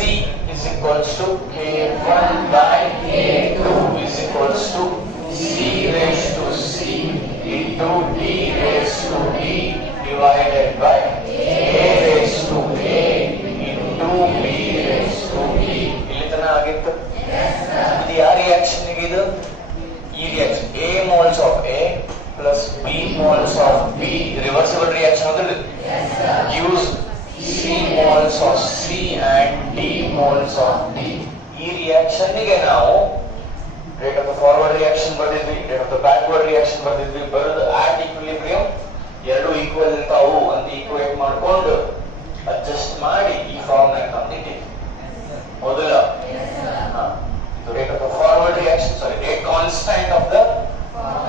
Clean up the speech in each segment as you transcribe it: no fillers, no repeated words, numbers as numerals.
is equals to K1 by K2 is equals to C raised to C into D raised to D divided by A raised to A into B raised to B. ಇಲ್ಲಿ ತನ ಆಗಿತ್ತು. ಇದು ಯಾವ ರಿಯಾಕ್ಷನ್ ಇದು? ಈ reaction A moles of A plus B moles of B reversible reaction ಅಂದ್ರೆ use C moles of C and D moles of D. ಈ reaction ಗೆ ನಾವು rate of the forward reaction ಬರ್ದಿದ್ವಿ, rate of the backward reaction ಬರ್ದಿದ್ವಿ. ಬರೋದು at equilibrium ಎರಡು ಈಕ್ವಲ್ ಇರ್ತಾವು ಅಂತ ಈಕ್ವೇಟ್ ಮಾಡ್ಕೊಂಡು ಅಡ್ಜಸ್ಟ್ ಮಾಡಿ ಈ ಫಾರ್ಮ್ ನ ತಂದಿದ್ದೀವಿ. ಹೌದಲ್ಲ? ಇದು rate of the forward reaction, sorry, rate constant of the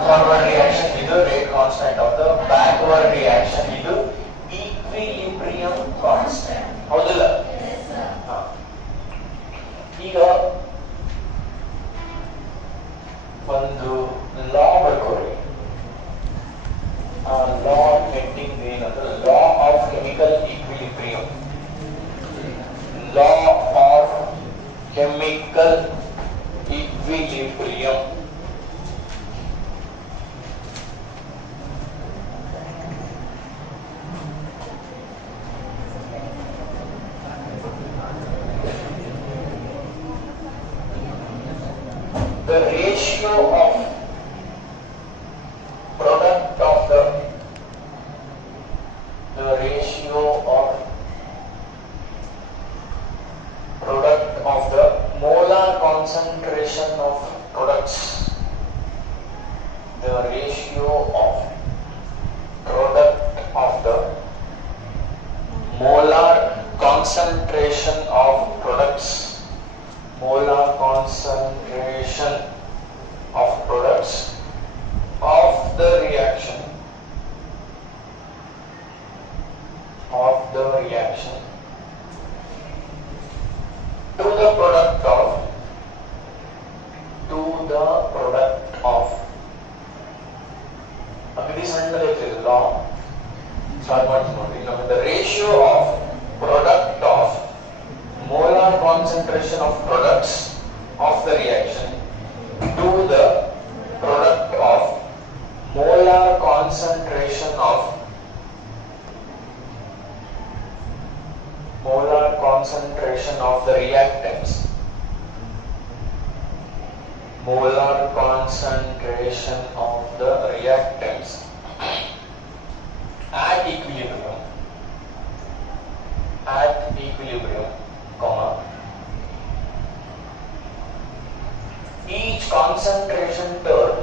forward reaction, ಇದು rate constant of the backward reaction, ಇದು equilibrium constant. ಹೌದಲ್ಲ? ಈಗ ಒಂದು ಲಾ ಬರ್ಕೋರಿ. ಆ ಲಾ ಹೆಡ್ಡಿಂಗ್ ಏನಂದ್ರೆ law of chemical equilibrium. Law of chemical equilibrium. The ratio of product of the ratio of product of the molar concentration of products. The ratio of product of the molar concentration of products. Molar concentration of products of the reaction. Of the reaction to the product of this under the law start ಮಾಡ್ತೀನಿ. The ratio of product of molar concentration of products of the reaction to the product of molar concentration of the reactants. Molar concentration of the reactants at equilibrium, comma, each concentration term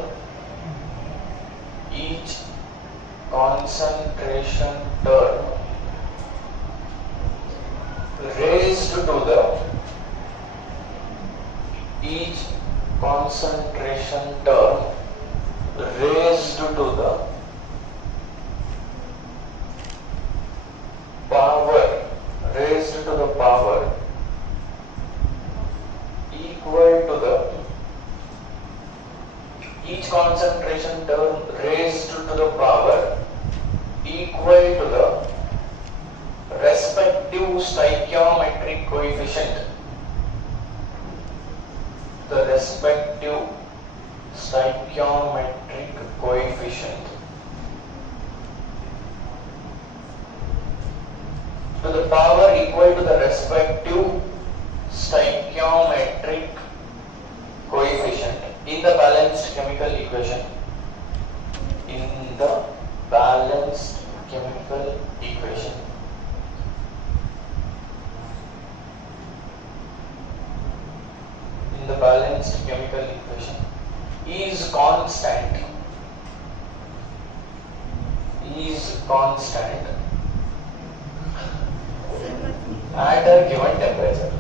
raised to the each concentration term raised to the power equal to the each concentration term raised to the power equal to the respective stoichiometric coefficient. The respective stoichiometric coefficient to the power equal to the respective stoichiometric coefficient in the balanced chemical equation. In the balanced chemical equation. In the balanced chemical equation is constant at a given temperature.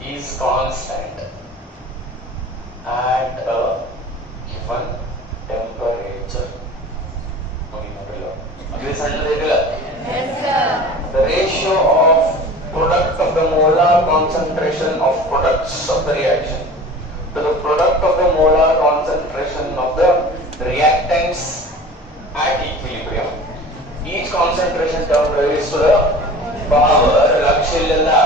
Is constant at a given temperature. The ratio of product of the molar concentration of products of the reaction to the product of the molar concentration of the reactants at equilibrium. Each concentration term raised to the power Lakshilala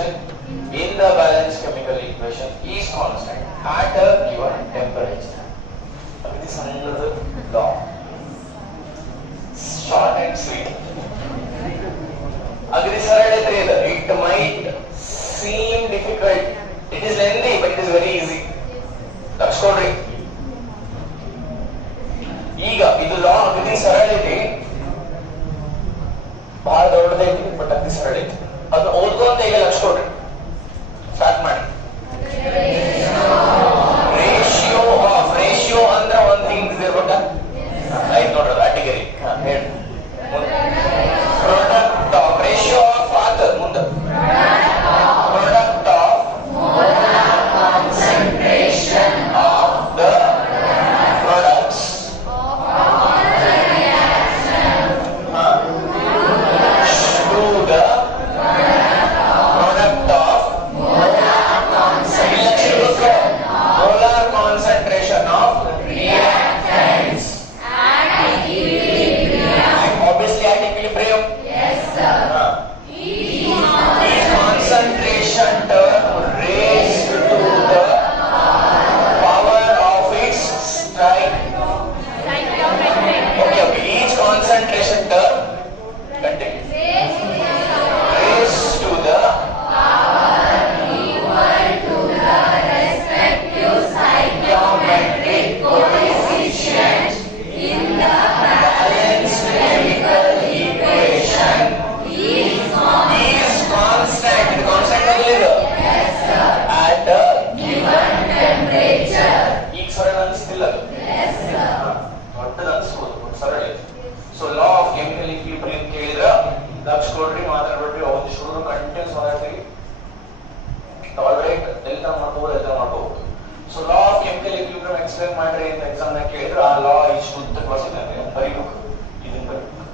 concentration in the balanced chemical equation is constant at a given temperature. This is another law. Short and sweet. Agri saralite ida. It might seem difficult. It is lengthy, but it is very easy. Lakshkodri. ಈಗ ಇದು ಲಾ ಅಗದಿ ಸರಳ ಐತಿ, ಬಹಳ ದೊಡ್ಡದೈತಿ, ಬಟ್ ಅತಿ ಸರಳ ಐತಿ. ಅದನ್ನ ಓದ್ಕೊಂತ ಈಗ ಲಕ್ಷಕೊಡ್ರಿ. ಸ್ಟಾರ್ಟ್ ಮಾಡಿ. ರೇಷಿಯೋ ಅಂದ್ರೆ ಒಂದ್ ಹಿಂಗ್ ಇರ್ಬೇಕ. ಆಯ್ತು ನೋಡ್ರಿ, ಆಟಿಗರಿ ಹೇಳಿ. ಪ್ರಾಡಕ್ಟ್ ಆಫ್ ರೇಷಿಯೋ ಆಫ್ ಆತ ಮುಂದೆ product of concentration of the products to the product of molar concentration of reactants and obviously at equilibrium. Yes sir. Each concentration term raised to the power of its stoichiometric. Okay. Each concentration term continue. Raised to the power equal to the respective stoichiometric coefficient in the balanced chemical equation is constant. Constant agilida. Yes sir. At a given temperature. ಈಗ ಸರಳ ಅನಿಸ್ತಿಲ್ಲ ಅದು. Yes sir. ಒಟ್ಟು ಅನಿಸ್ಬೋದು, ಸರಳ ಇದೆ. So law of chemical equilibrium ಕೇಳಿದ್ರ ಲಕ್ಷ ಕೊಡ್ರಿ, ಮಾತಾಡ್ಬಿಟ್ರಿ, ಅವತ್ತು ಶುರು ಕಂಟಿನ್ಯೂಸ್ ಮಾತಾಡ್ತೀವಿ. ಟಾಲರೇಟ್ ಎಲ್ಲ ಮಾಡ್ಕೋಬಹುದು, ಎಲ್ಲ ಮಾಡ್ಕೋಬಹುದು. So law of chemical equilibrium explain ಮಾಡ್ರಿ ಅಂತ ಎಕ್ಸಾಮ್ ನಾಗ ಕೇಳಿದ್ರೆ ಆ ಲಾ ಇಷ್ಟು ಉದ್ದ ಕ್ಲಾಸಿದ್ದಾರೆ ಬರೀಬೇಕು. ಇದನ್ನ ಬರೀಬೇಕು,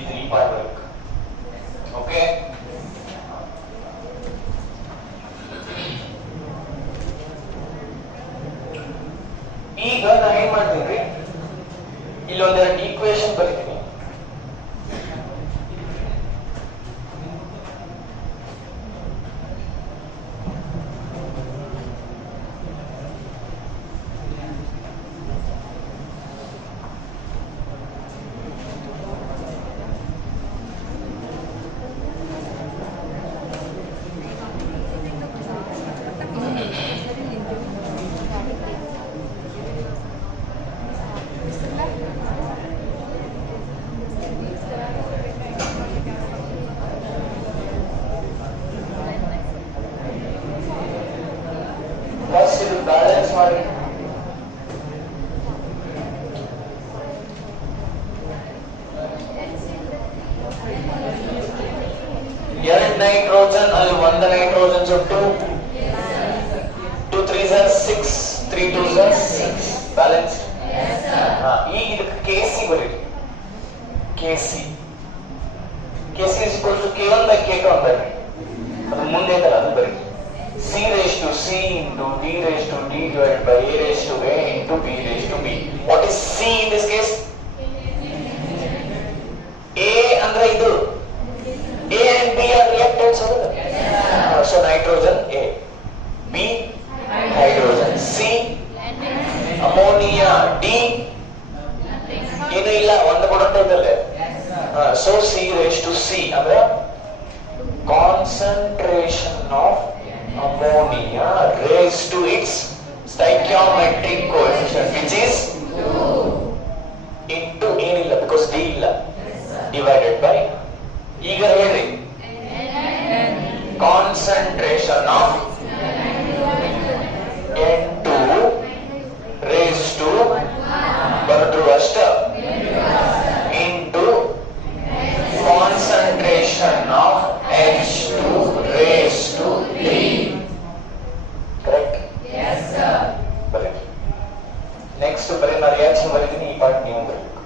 ಇದನ್ನ ಈ ಪಾಠ ಬರೀಬೇಕು. ಓಕೆ, ಈಗ ನಾ ಏನ್ ಮಾಡ್ತೀನಿ, ಇಲ್ಲೊಂದೆರಡು ಈಕ್ವೇಶನ್ ಬರೀತೀನಿ. ಫಸ್ಟ್ ಇದು ಬ್ಯಾಲೆನ್ಸ್ ಮಾಡಿ. ಎರಡು ನೈಟ್ರೋಜನ್ ಅಲ್ಲಿ ಒಂದು ನೈಟ್ರೋಜನ್ ಸುಟ್ಟು 2 3s are 6 3 2s are 6 ಬ್ಯಾಲೆನ್ಸ್. ಈಗ ಇದಕ್ಕೆ ಕೆಸಿ ಬರೀರಿ. KC is equal to k1 by k2 ಬರೀರಿ. ಅದು ಮುಂದೆ ಐತಲ್ಲ ಅದು ಬರೀರಿ. C raised to C into D raised to D divided by A raised to A into B raised to B. What is C in this case? A ಅಂದ್ರೆ ಇದು A and B are reactants. So nitrogen A, B hydrogen, C ammonia, D ಏನು ಇಲ್ಲ, ಒಂದು ಪ್ರಾಡಕ್ಟ್ ಐತಲ್ಲ. So C raised to C ಅಂದ್ರೆ concentration of ammonia raised to its stoichiometric coefficient, which is 2 into ಏನಿಲ್ಲ because D ಇಲ್ಲ, divided by ಈಗ ಹೇಳ್ರಿ concentration of N2 raised to ಬರದ್ರು ಅಷ್ಟ into concentration of H2 raised to 3. Correct? Yes sir. ಬರೀ ನೆಕ್ಸ್ಟ್ ಬರೀ ನಾ ರಿಯಾಕ್ಷನ್ ಬರೀತೀನಿ, ಈ ಪಾರ್ಟ್ ನೀವು ಬರೀಬೇಕು.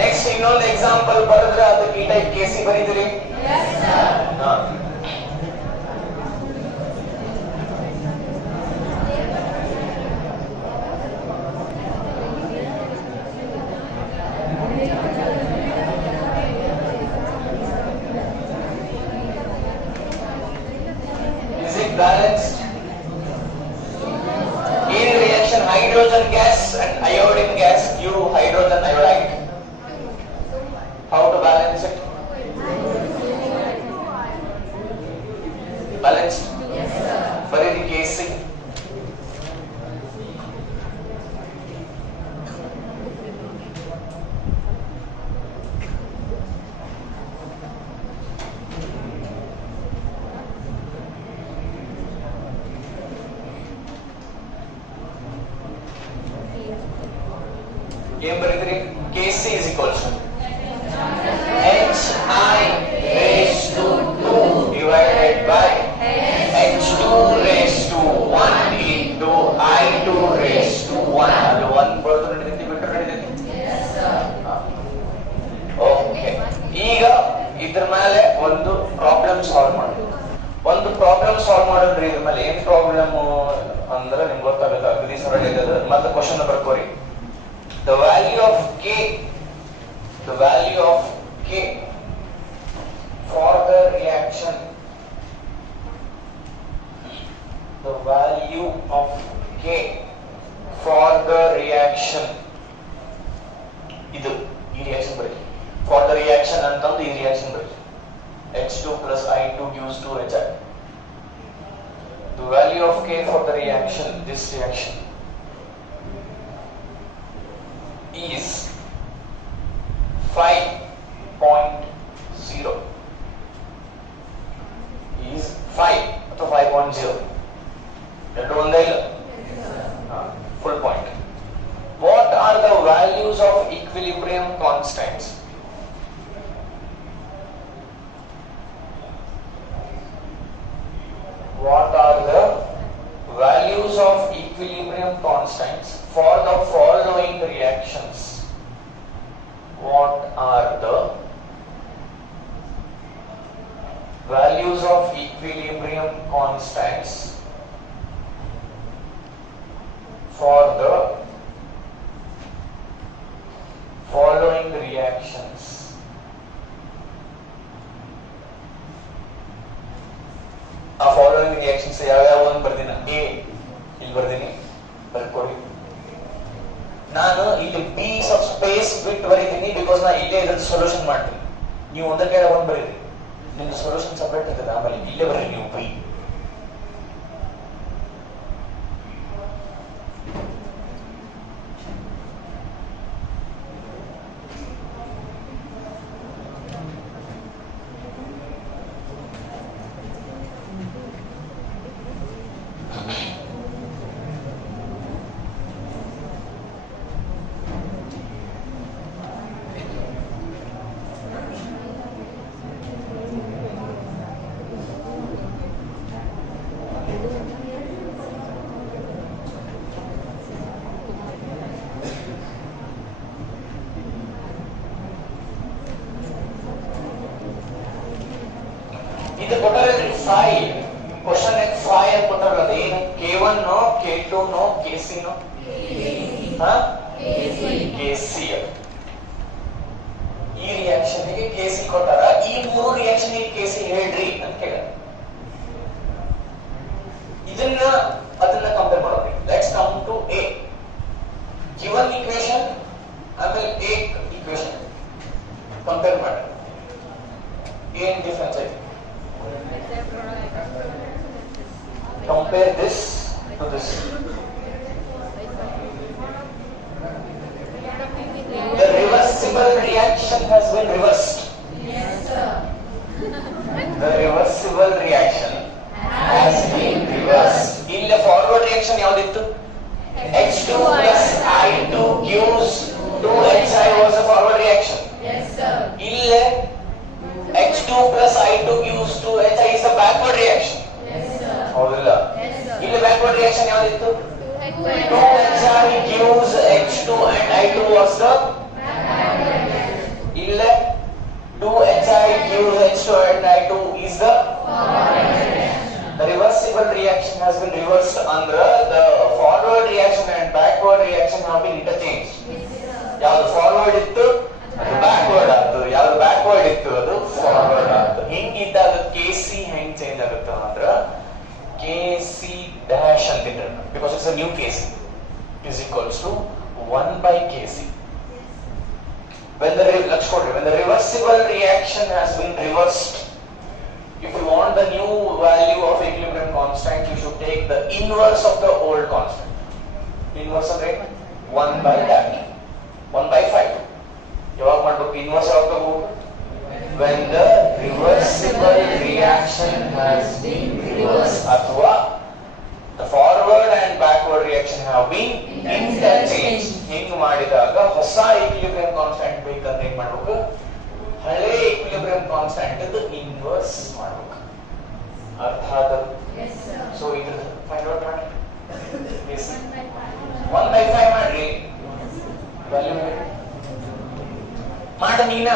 ನೆಕ್ಸ್ಟ್ ಇನ್ನೊಂದು ಎಕ್ಸಾಂಪಲ್ ಬರೆದ್ರೆ ಅದಕ್ಕೆ ಈ ಟೈಪ್ ಕೆಸಿ ಬರೀತೀರಿ. Yes sir. ಏನ್ ಬರೀತೀರಿ? Kc is equals to hi raised to 2 divided by h2 raised to 1 into i2 raised to 1. ಅದು 1 ಬರೋದು ನಡೀತೈತಿ, ಬಿಟ್ಟರೆ ನಡೀತೈತಿ. ಓಕೆ, ಈಗ ಇದ್ರ ಮೇಲೆ ಒಂದು ಪ್ರಾಬ್ಲಮ್ ಸಾಲ್ವ್ ಮಾಡೋದು. ಒಂದು ಪ್ರಾಬ್ಲಮ್ ಸಾಲ್ವ್ ಮಾಡೋದ್ರಿ. ಇದ್ರ ಮೇಲೆ ಏನ್ ಪ್ರಾಬ್ಲಮ್ ಅಂದ್ರೆ ನಿಮ್ಗೆ ಗೊತ್ತಾಗುತ್ತೆ, ಅಗದಿ ಸರಳ ಇದೆ. ಮತ್ತೆ ಕ್ವಶನ್ ಬರ್ಕೋರಿ. The value of k for the reaction, the value of k for the reaction, ಇದು ಈ ರಿಯಾಕ್ಷನ್ ಬರೀ. For the reaction ಅಂತಂದು ಈ ರಿಯಾಕ್ಷನ್ ಬರೀ. H2 plus I2 gives 2Hi. The value of k for the reaction, this reaction, is 5.0. is 5 ಅಥವಾ 5.0 ಎರಡು ಒಂದೇ ಇಲ್ಲ, full point. What are the values of equilibrium constants? What are the values of equilibrium constants for the following reactions? What are the values of equilibrium constants for the following reactions? ಆ following reactions ಯಾವ್ಯಾವ ಅಂತ ಬರ್ದಿನ? ಎ ಇಲ್ಲಿ ಬರ್ದಿನಿ, ಬರ್ಕೊಡಿ. ನಾನು ಇಲ್ಲಿ ಬಿ ಸ್ವಲ್ಪ ಸ್ಪೇಸ್ ಬಿಟ್ಟು ಬರೀತೀನಿ, ಬಿಕಾಸ್ ನಾ ಇಲ್ಲೇ ಇದ್ರ ಸೊಲ್ಯೂಷನ್ ಮಾಡ್ತೀನಿ. ನೀವು ಒಂದಕ್ಕೆ ಒಂದು ಬರೀರಿ, ನಿಮ್ದು ಸೊಲ್ಯೂಷನ್ ಸಪರೇಟ್ ಇರ್ತದೆ. ಆಮೇಲೆ ಇಲ್ಲೇ ಬರೀರಿ ನೀವು ಬಿ. ಇದು ಕೊಟ್ಟರೆ 5 ಕ್ವಶನ್ 5 ಅಂತ ಕೊಟ್ಟರೆ ಅದೇನು? K1 ನೋ, K2 ನೋ, KC ನೋ? KC. ಈ ರಿಯಾಕ್ಷನ್ ಗೆ KC ಕೊಟ್ಟಾರ. ಈ ಮೂರು ರಿಯಾಕ್ಷನ್ ಗೆ KC ಹೇಳ್ರಿ ಅಂತ ಕೇಳ. ಇದನ್ನ ಅದನ್ನ ಕಂಪೇರ್ ಮಾಡೋಣ. Let's come to A. Given equation ಆಮೇಲೆ A ಈಕ್ವೇಷನ್ ಕಂಪೇರ್ ಮಾಡಿ. ಏನ್ ಡಿಫರೆನ್ಸ್ ಐತಿ? Compare this to this. The reversible reaction has been reversed. Yes, sir. The reversible reaction has been reversed. In the forward reaction, yaudittu? H2 plus I2 gives 2Hi was a forward reaction. Yes, sir. Ille H2 plus I2 gives 2Hi is a backward reaction. Yes, sir. ಹೌದಿಲ್ಲ? Yes, sir. ಇಲ್ಲಿ backward reaction ಯಾವ್ದಿತ್ತು? 2Hi gives H2 and I2 was the ಇಲ್ಲಿ 2Hi gives H2 and I2 is the The reversible reaction has been reversed under the forward reaction and backward reaction have been interchanged. ಯಾವುದು ಫಾರ್ವರ್ಡ್ ಇತ್ತು ಅದು ಬ್ಯಾಕ್ವರ್ಡ್ ಆಯ್ತು, ಯಾವುದು ಬ್ಯಾಕ್ವರ್ಡ್ ಇತ್ತು ಅದು ಫಾರ್ವರ್ಡ್ ಆಯ್ತು. ಹಿಂಗಿದ್ದಾಗ KC ಹೆಂಗ್ ಚೇಂಜ್ ಆಗುತ್ತೆ ಅಂದ್ರೆ KC dash ಅಂತ ಇಟ್ಟಾರೆ, because it's a new KC is equals to 1 by KC. When the reversible reaction has been reversed, if you want the new value of equilibrium constant, you should take the inverse of the old constant. Inverse of rate 1 by that, 1 by 5. ಯಾವಾಗ ಮಾಡಬೇಕು? ಇನ್ವರ್ಸ್ ಯಾವಾಗ ತಗೋಬೇಕು? When the reversible reaction has been reversed, ಅಥವಾ the forward and backward reaction have been interchanged. ಹಿಂಗ್ ಮಾಡಿದಾಗ ಹೊಸ equilibrium constant ಬೇಕಂದ್ರೆ ಏನ್ ಮಾಡ್ಬೇಕು? ಹಳೆ ಈಕ್ವಿಲಿಬ್ರಿಯಂ ಕಾನ್ಸ್ಟೆಂಟ್ ಇನ್ವರ್ಸ್ ಮಾಡ್ಬೇಕು. ಅರ್ಥ ಆಯ್ತು? ಸೊ ಇದ್ರ ಫೈಂಡ್ ಔಟ್ ಮಾಡಿ. 1/5 ಮಾಡ್ರಿ. ವ್ಯಾಲ್ಯೂ ಮಾಡ ನೀನ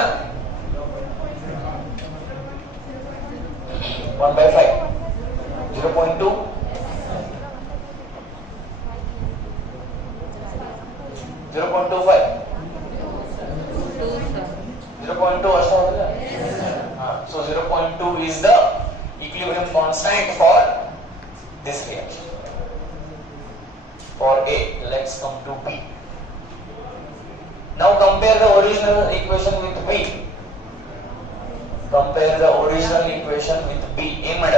1/5 0.2 0.25 0.2 ಅಷ್ಟೇ ಹೌದಾ? So 0.2 is the equilibrium constant for this reaction. For A, let's come to B. Now compare the original equation with B. Compare the original equation with B. ಏನ್ ಮಾಡ?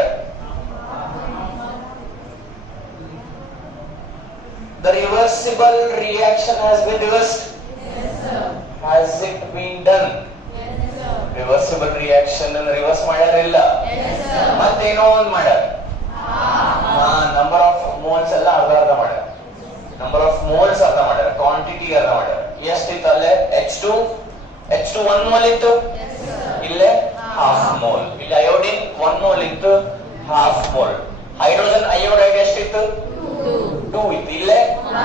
The reversible reaction has been reversed. Yes, sir. Has it been done? Yes, sir. Reversible reaction ಅನ್ನು ರಿವರ್ಸ್ ಮಾಡ್ಯಾರಿಲ್ಲ. Yes, sir. ಮತ್ತೇನೋ ಒಂದು ಮಾಡ್ಯಾರ. Number of moles ಎಲ್ಲ ಅರ್ಧ ಅರ್ಧ ಮಾಡ್ಯಾರ. ನಂಬರ್ ಆಫ್ ಮೋಲ್ಸ್ ಅರ್ಧ ಮಾಡ್ಯಾರ, ಕ್ವಾಂಟಿಟಿ ಅರ್ಧ ಮಾಡ್ಯಾರ. ಎಷ್ಟಿತ್ತು ಅಲ್ಲೇ? H2 1 ಮೋಲ್ ಇತ್ತು. Yes, sir. ಇಲ್ಲೇ ಹಾಫ್ ಮೋಲ್. ಇಲ್ಲಿ ಅಯೋಡಿನ್ 1 ಮೋಲ್ ಇತ್ತು, ಹಾಫ್ ಮೋಲ್. ಹೈಡ್ರೋಜನ್ ಅಯೋಡೈಡ್ ಎಷ್ಟಿತ್ತು? 2 ಇತ್ತು. ಇಲ್ಲೇ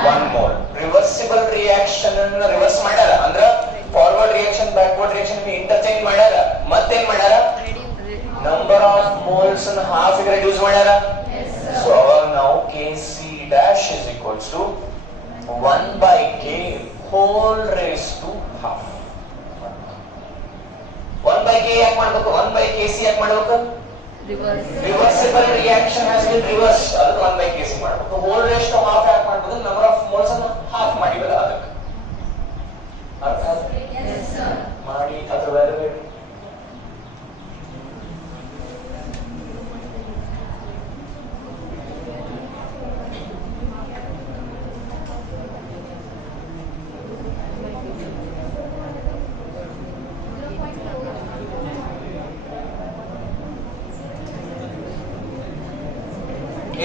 1 ಮೋಲ್. ರಿವರ್ಸಿಬಲ್ ರಿಯಾಕ್ಷನ್ ಅನ್ನು ರಿವರ್ಸ್ ಮಾಡ್ಯಾರ, ಅಂದ್ರ forward reaction backward reaction interchange ಮಾಡ್ಯಾರ. ಮತ್ತೇನ್ ಮಾಡ್ಯಾರ? ನಂಬರ್ ಆಫ್ ಮೋಲ್ಸ್ ಅನ್ನು ಹಾಫ್ ಗೆ ರೆಡ್ಯೂಸ್ ಮಾಡ್ಯಾರ. ಸೊ ಅವಾಗ ನಾವು Kc dash is equals to 1/k whole raised to half. 1/k ಯಾಕೆ ಮಾಡ್ಬೇಕು? 1/kc ಯಾಕೆ ಮಾಡ್ಬೇಕು? Reversible reaction has been reversed. ಅದಕ್ಕೆ 1/kc ಮಾಡ್ಬೇಕು. whole raised to half ಯಾಕೆ ಮಾಡ್ಬೇಕು? ನಂಬರ್ ಆಫ್ ಮೋಲ್ಸ್ ಅನ್ನು ಹಾಫ್ ಮಾಡಿವಲ್ಲ ಅದಕ್ಕೆ. ಅರ್ಥ ಆಯ್ತಾ? Yes, sir. ಮಾಡಿ ಅದ್ರ ವ್ಯಾಲ್ಯೂ ಹೇಳಿ.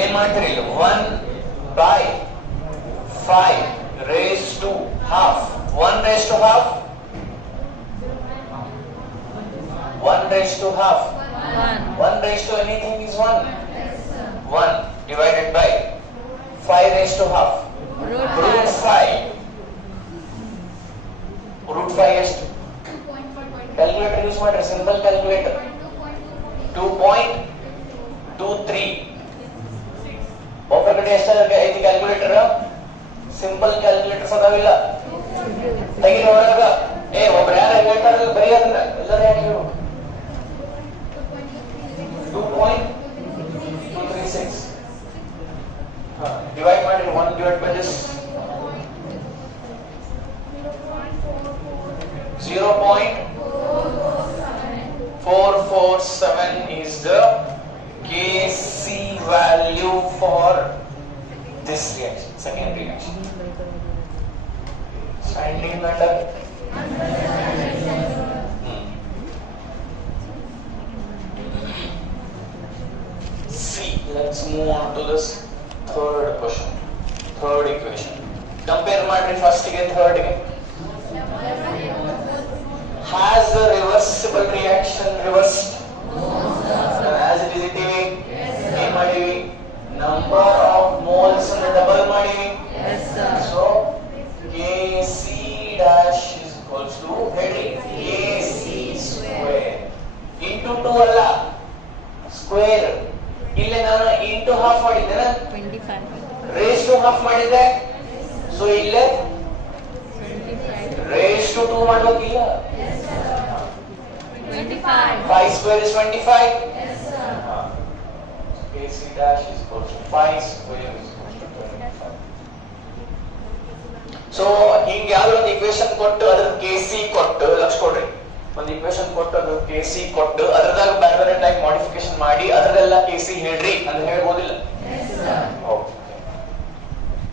ಏನ್ ಮಾಡ್ತೀರಿ? 1/5 raised to half. 1 raised to half. 1 raised to half. 1 raised to anything is 1. 1 divided by 5 raised to half. Root 5. Root 5 ಎಷ್ಟು? ಕ್ಯಾಲ್ಕುಲೇಟರ್ ಯೂಸ್ ಮಾಡ್ರಿ. Simple calculator 2.23. ಒಬ್ಬರ ಕಡೆ ಎಷ್ಟಾಗುತ್ತೆ? ಐದು ಕ್ಯಾಲ್ಕುಲೇಟರ್. ಸಿಂಪಲ್ ಕ್ಯಾಲ್ಕುಲೇಟರ್ಸ್ ಅದಾವಿಲ್ಲ, ತೆಗಿರಿ ಹೊರಗ. ಒಬ್ರು ಯಾರು ಹೇಳ್ತಾರಲ್ಲ ಬರೀ ಅದನ್ನ ಎಲ್ಲರೂ ಯಾಕೆ ಹೇಳು? 2.236 ಡಿವೈಡ್ ಮಾಡಿ. 1 divided by this 0.447 is the Kc value for this reaction, second reaction. Standing under C. Let's move on to this third question, third equation. Compare ಮಾಡ್ರಿ first ಗೆ third ಗೆ. Has the reversible reaction reversed? As it is ಇಟ್ಟಿವಿ, ಏನ್ ಮಾಡಿವಿ? Number of moles ಅನ್ನು ಡಬಲ್ ಮಾಡಿವಿ. So Kc dash is equals to ಹೇಳಿ Kc square into 2 ಅಲ್ಲ ಸ್ಕ್ವೇರ್. ಇಲ್ಲಿ ನಾನು into half ಮಾಡಿದ್ದೇನೆ, 25 raise to half ಮಾಡಿದ್ದೆ. So ಇಲ್ಲೇ raise to 2 ಮಾಡಬೇಕಿಲ್ಲ. 25. 5 square is 25. Yes, sir. Kc dash is equals to 5 square is equals to 25. So ಹಿಂಗೆ ಯಾವ್ದೋ ಒಂದು ಇಕ್ವೇಶನ್ ಕೊಟ್ಟು ಅದ್ರ Kc ಕೊಟ್ಟು ಲಕ್ಷ ಕೊಡ್ರಿ. ಒಂದು ಇಕ್ವೇಶನ್ ಕೊಟ್ಟು ಅದ್ರ Kc ಕೊಟ್ಟು ಅದ್ರದಾಗ ಬೇರೆ ಬೇರೆ ಟೈಪ್ ಮಾಡಿಫಿಕೇಶನ್ ಮಾಡಿ ಅದ್ರದೆಲ್ಲ Kc ಹೇಳ್ರಿ ಅಂತ ಹೇಳ್ಬೋದಿಲ್ಲ. Yes, sir. ಓಕೆ